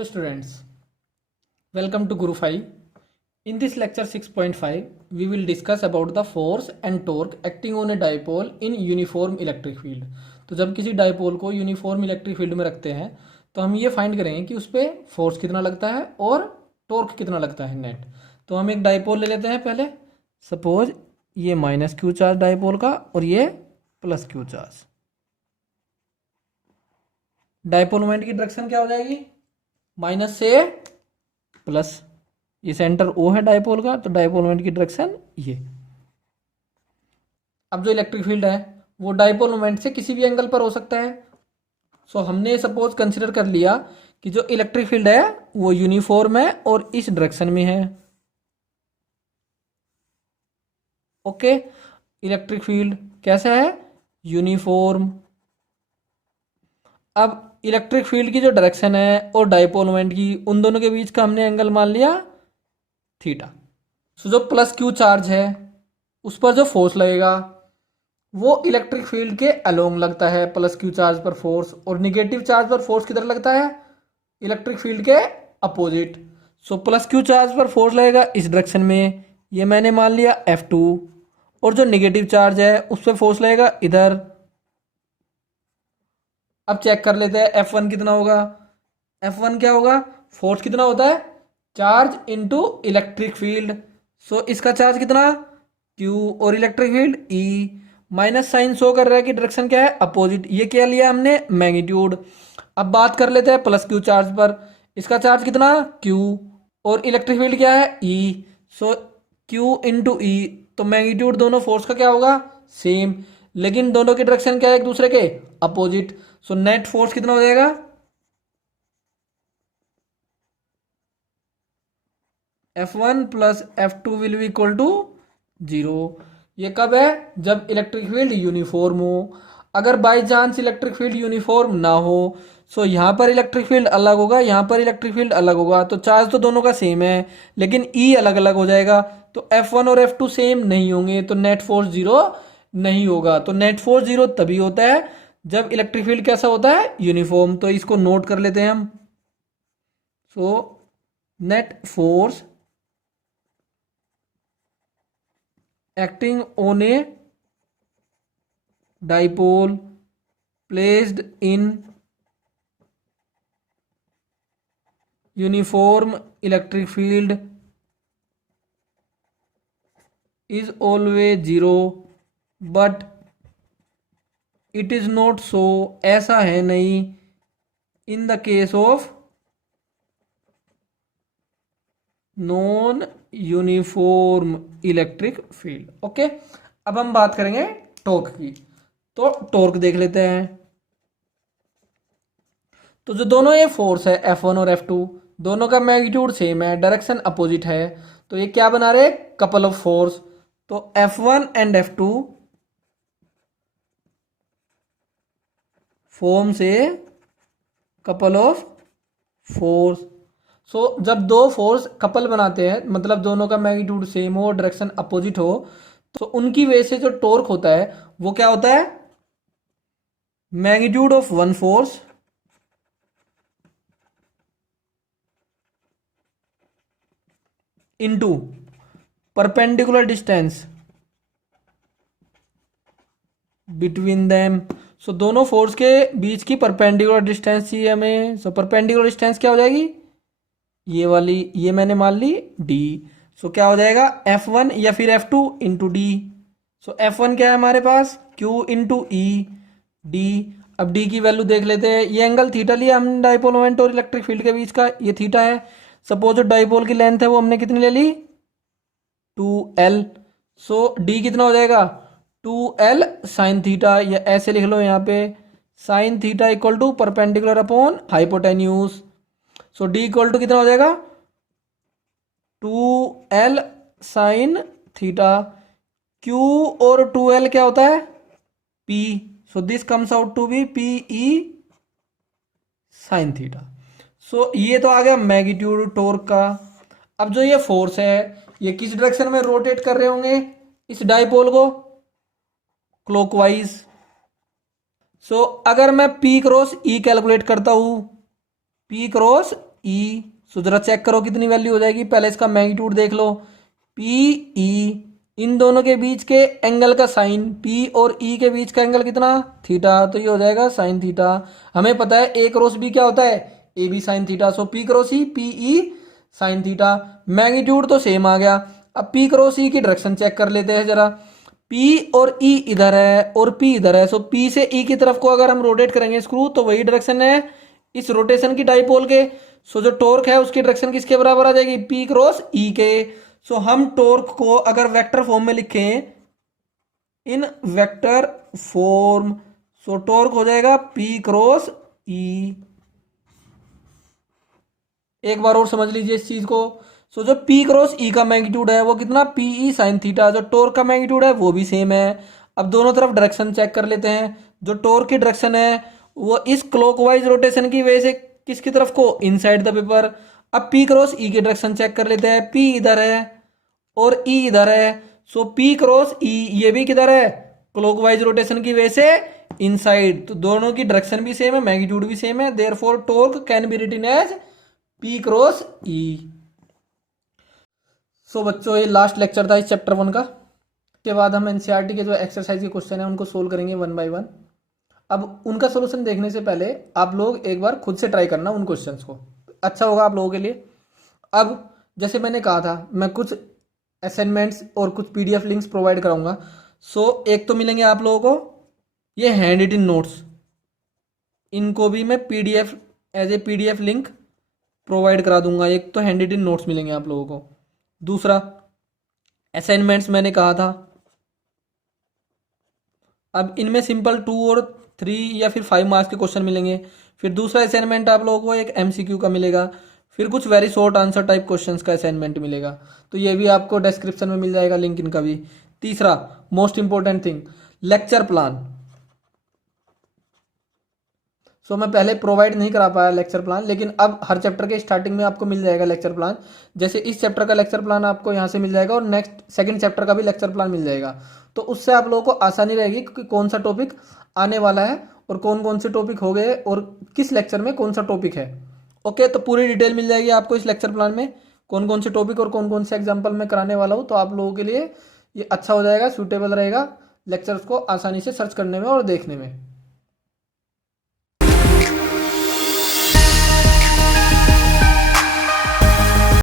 Hello students, welcome to Guru 5. In this lecture 6.5, we will discuss about the force and torque acting on a dipole in uniform electric field. तो जब किसी dipole को uniform electric field में रखते हैं तो हम ये फाइंड करेंगे कि उस पर फोर्स कितना लगता है और टॉर्क कितना लगता है नेट। तो हम एक डाइपोल ले लेते हैं पहले। सपोज ये माइनस क्यू चार्ज डाइपोल का और ये plus Q charge. Dipole moment की डायरेक्शन क्या हो जाएगी? माइनस से प्लस। ये सेंटर ओ है डाइपोल का, तो डाइपोल मोमेंट की डायरेक्शन ये। अब जो इलेक्ट्रिक फील्ड है वो डाइपोल मोमेंट से किसी भी एंगल पर हो सकता है। सो हमने सपोज कंसिडर कर लिया कि जो इलेक्ट्रिक फील्ड है वो यूनिफॉर्म है और इस डायरेक्शन में है। ओके, इलेक्ट्रिक फील्ड कैसा है? यूनिफॉर्म। अब इलेक्ट्रिक फील्ड की जो डायरेक्शन है और डाइपोल मोमेंट की, उन दोनों के बीच का हमने एंगल मान लिया थीटा। सो जो प्लस क्यू चार्ज है उस पर जो फोर्स लगेगा वो इलेक्ट्रिक फील्ड के अलोंग लगता है प्लस क्यू चार्ज पर फोर्स, और निगेटिव चार्ज पर फोर्स किधर लगता है? इलेक्ट्रिक फील्ड के opposite. So plus Q charge पर फोर्स लगेगा इस डायरेक्शन में, ये मैंने मान लिया F2, और जो निगेटिव चार्ज है उस पर फोर्स लगेगा इधर। अब चेक कर लेते हैं F1 कितना होगा। F1 क्या होगा? फोर्स कितना होता है? Charge into electric field. So इसका चार्ज कितना? Q, और electric field E। Minus sign show कर रहा है कि डायरेक्शन क्या है? अपोजिट। ये क्या लिया हमने? मैग्नीट्यूड। अब बात कर लेते हैं प्लस क्यू चार्ज पर। इसका चार्ज कितना? Q, और इलेक्ट्रिक फील्ड क्या है? E। सो Q इंटू E, तो मैग्नीट्यूड दोनों फोर्स का क्या होगा? सेम, लेकिन दोनों की डायरेक्शन क्या है एक दूसरे के? अपोजिट। सो नेट फोर्स कितना हो जाएगा? F1 plus F2 will be equal to 0। ये कब है? जब इलेक्ट्रिक फील्ड यूनिफॉर्म हो। अगर by chance electric field uniform ना हो, सो यहाँ पर इलेक्ट्रिक फील्ड अलग होगा, यहाँ पर इलेक्ट्रिक फील्ड अलग होगा, तो चार्ज तो दोनों का सेम है लेकिन E अलग अलग हो जाएगा। तो F1 और F2 सेम नहीं होंगे, तो नेट फोर्स जीरो नहीं होगा। तो नेट फोर्स जीरो तभी होता है जब इलेक्ट्रिक फील्ड कैसा होता है? यूनिफॉर्म। तो इसको नोट कर लेते हैं हम। So net force acting on a dipole placed in uniform electric field is always zero, but it is not so, ऐसा है नहीं, in the case of non uniform electric field. Okay, अब हम बात करेंगे टॉर्क की। तो टॉर्क देख लेते हैं। तो जो दोनों ये फोर्स है F1 और F2, दोनों का मैग्नीट्यूड सेम है, डायरेक्शन अपोजिट है, तो ये क्या बना रहे? Couple of force. तो F1 एंड F2 फॉर्म से कपल ऑफ फोर्स। सो जब दो फोर्स कपल बनाते हैं, मतलब दोनों का मैग्नीट्यूड सेम हो, डायरेक्शन अपोजिट हो, तो उनकी वजह से जो टॉर्क होता है वो क्या होता है? Magnitude of one force into perpendicular distance between them. So दोनों फोर्स के बीच की परपेंडिकुलर डिस्टेंस चाहिए हमें। सो परपेंडिकुलर डिस्टेंस क्या हो जाएगी? ये वाली, ये मैंने मान ली D। सो क्या हो जाएगा? F1 या फिर F2 इंटू D। सो F1 क्या है हमारे पास? Q into E D। अब D की वैल्यू देख लेते हैं। ये एंगल थीटा लिया हमने डाइपोल मोमेंट और इलेक्ट्रिक फील्ड के बीच का, ये थीटा है। सपोज जो डाइपोल की लेंथ है वो हमने कितनी ले ली? 2L। सो D कितना हो जाएगा? 2L साइन थीटा, या ऐसे लिख लो यहाँ पे, sine theta equal to perpendicular upon hypotenuse. So D equal to कितना हो जाएगा? 2L sine theta. Q और 2L क्या होता है? P। So this comes out to be PE sine theta. सो ये तो आ गया मैग्नीट्यूड टॉर्क का। अब जो ये फोर्स है ये किस डायरेक्शन में रोटेट कर रहे होंगे इस डाइपोल को? क्लॉकवाइज। सो अगर मैं P क्रॉस E कैलकुलेट करता हूं, P क्रॉस ई। सो जरा चेक करो कितनी वैल्यू हो जाएगी, पहले इसका मैग्नीट्यूड देख लो। पी ई, इन दोनों के बीच के एंगल का साइन, पी और ई के बीच का एंगल कितना, थीटा, तो ये हो जाएगा साइन थीटा। हमें पता है ए क्रॉस बी क्या होता है, A B sine theta. So P cross E, P E sine theta. Magnitude तो सेम आ गया। अब पी क्रॉस ई की डायरेक्शन चेक कर लेते हैं जरा। पी और ई इधर है और पी इधर है। सो पी से ई की तरफ को अगर हम रोटेट करेंगे स्क्रू, तो वही डायरेक्शन है इस रोटेशन की डाइपोल के। सो जो टॉर्क है उसकी डायरेक्शन किसके बराबर आ जाएगी, पी क्रॉस ई के। सो हम टॉर्क को अगर वेक्टर फॉर्म में लिखें, इन वेक्टर फॉर्म, सो टॉर्क हो जाएगा पी क्रॉस ई। एक बार और समझ लीजिए इस चीज को। सो जो P क्रॉस E का मैग्नीट्यूड है वो कितना, पी ई साइन थीटा। जो टॉर्क का मैग्नीट्यूड है वो भी सेम है। अब दोनों तरफ डायरेक्शन चेक कर लेते हैं। जो टॉर्क की डायरेक्शन है वो इस क्लॉकवाइज रोटेशन की वजह से किसकी तरफ को, इनसाइड द पेपर। अब P क्रॉस E की डायरेक्शन चेक कर लेते हैं। P इधर है और E इधर है। सो P क्रॉस E ये भी किधर है, क्लॉकवाइज रोटेशन की वजह से इनसाइड। तो दोनों की डायरेक्शन भी सेम है, मैग्नीट्यूड भी सेम है, therefore torque can be written as P cross E। So बच्चों ये लास्ट लेक्चर था इस चैप्टर 1 का। के बाद हम एनसीईआरटी के जो एक्सरसाइज के क्वेश्चन हैं उनको सोल्व करेंगे 1 बाय 1। अब उनका सोल्यूशन देखने से पहले आप लोग एक बार खुद से ट्राई करना उन क्वेश्चंस को, अच्छा होगा आप लोगों के लिए। अब जैसे मैंने कहा था मैं कुछ असाइनमेंट्स और कुछ पीडीएफ लिंक्स प्रोवाइड कराऊंगा। सो एक तो मिलेंगे आप लोगों को ये हैंड रिटन नोट्स, इनको भी मैं PDF as a PDF link provide करा दूंगा। एक तो हैंड रिटन नोट्स मिलेंगे आप लोगों को। दूसरा असाइनमेंट्स मैंने कहा था, अब इनमें सिंपल 2 और 3 या फिर 5 मार्क्स के क्वेश्चन मिलेंगे। फिर दूसरा असाइनमेंट आप लोगों को एक एमसीक्यू का मिलेगा। फिर कुछ very short answer type questions का असाइनमेंट मिलेगा, तो ये भी आपको डिस्क्रिप्शन में मिल जाएगा लिंक इनका भी। तीसरा most important thing, lecture plan. So मैं पहले प्रोवाइड नहीं करा पाया लेक्चर प्लान, लेकिन अब हर चैप्टर के स्टार्टिंग में आपको मिल जाएगा लेक्चर प्लान। जैसे इस चैप्टर का लेक्चर प्लान आपको यहाँ से मिल जाएगा और नेक्स्ट सेकंड चैप्टर का भी लेक्चर प्लान मिल जाएगा। तो उससे आप लोगों को आसानी रहेगी कि कौन सा टॉपिक आने वाला है और कौन कौन से टॉपिक हो गए और किस लेक्चर में कौन सा टॉपिक है। ओके, तो पूरी डिटेल मिल जाएगी आपको इस लेक्चर प्लान में, कौन कौन से टॉपिक और कौन कौन से एग्जाम्पल मैं कराने वाला हूँ। तो आप लोगों के लिए ये अच्छा हो जाएगा, सूटेबल रहेगा लेक्चर्स को आसानी से सर्च करने में और देखने में।